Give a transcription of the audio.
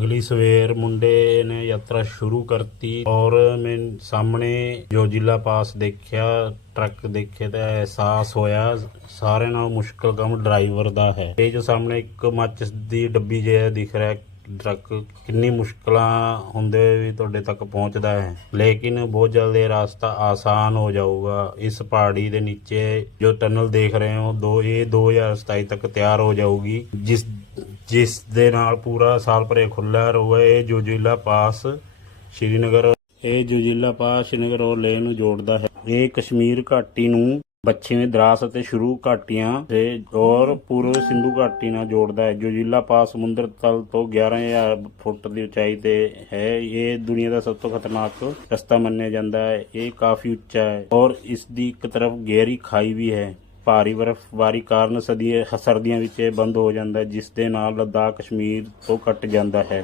ਅਗਲੀ ਸਵੇਰ ਮੁੰਡੇ ਨੇ ਯਾਤਰਾ ਸ਼ੁਰੂ ਕਰਤੀ ਔਰ ਮੈਂ ਸਾਹਮਣੇ ਜੋ ਜ਼ਿਲ੍ਹਾ ਪਾਸ ਦੇਖਿਆ, ਟਰੱਕ ਦੇਖੇ ਤਾਂ ਅਹਿਸਾਸ ਹੋਇਆ, ਸਾਰਿਆਂ ਨਾਲ ਮੁਸ਼ਕਲ ਕੰਮ ਡਰਾਈਵਰ ਦਾ ਹੈ। ਇਹ ਜੋ ਸਾਹਮਣੇ ਇੱਕ ਮਾਚਿਸ ਦੀ ਡੱਬੀ ਜਿਹਾ ਦਿਖ ਰਿਹਾ ਹੈ, ਟਰੱਕ ਕਿੰਨੀ ਮੁਸ਼ਕਲਾਂ ਹੁੰਦੇ ਵੀ ਤੁਹਾਡੇ ਤੱਕ ਪਹੁੰਚਦਾ ਹੈ। ਲੇਕਿਨ ਬਹੁਤ ਜਲਦੀ ਰਸਤਾ ਆਸਾਨ ਹੋ ਜਾਊਗਾ। ਇਸ ਪਹਾੜੀ ਦੇ ਨੀਚੇ ਜੋ ਟਨਲ ਦੇਖ ਰਹੇ ਹੋ ਦੋ ਇਹ 2027 ਤੱਕ ਤਿਆਰ ਹੋ ਜਾਊਗੀ। ਜਿਸ ਜਿਸ ਦੇ ਨਾਲ ਪੂਰਾ ਸਾਲ ਭਰੇ ਖੁੱਲਾ ਰਹੂਗਾ। ਇਹ ਜੋ ਜ਼ਿਲ੍ਹਾ ਪਾਸ ਸ਼੍ਰੀਨਗਰ ਇਹ ਜੋ ਜ਼ਿਲ੍ਹਾ ਪਾਸ ਸ਼੍ਰੀਨਗਰ ਔਰ ਲੇਹ ਨੂੰ ਜੋੜਦਾ ਹੈ। ਇਹ ਕਸ਼ਮੀਰ ਘਾਟੀ ਨੂੰ ਪੱਛਮੀ ਦਰਾਸ ਅਤੇ ਸ਼ੁਰੂ ਘਾਟੀਆਂ ਦੇ ਔਰ ਪੂਰਬ ਸਿੰਧੂ ਘਾਟੀ ਨਾਲ ਜੋੜਦਾ ਹੈ। ਜੋ ਜ਼ਿਲ੍ਹਾ ਪਾਸ ਸਮੁੰਦਰ ਤਲ ਤੋਂ 11000 ਫੁੱਟ ਦੀ ਉਚਾਈ ਤੇ ਹੈ, ਇਹ ਦੁਨੀਆ ਦਾ ਸਭ ਤੋਂ ਖਤਰਨਾਕ ਰਸਤਾ ਮੰਨਿਆ ਜਾਂਦਾ ਹੈ। ਇਹ ਕਾਫੀ ਉੱਚਾ ਹੈ ਔਰ ਇਸ ਦੀ ਇੱਕ ਤਰਫ ਗਹਿਰੀ ਖਾਈ ਵੀ ਹੈ। ਭਾਰੀ ਬਰਫ਼ਬਾਰੀ ਕਾਰਨ ਸਦੀਆਂ ਸਰਦੀਆਂ ਵਿੱਚ ਇਹ ਬੰਦ ਹੋ ਜਾਂਦਾ ਹੈ, ਜਿਸ ਦੇ ਨਾਲ ਲੱਦਾਖ, ਕਸ਼ਮੀਰ ਤੋਂ ਕੱਟ ਜਾਂਦਾ ਹੈ।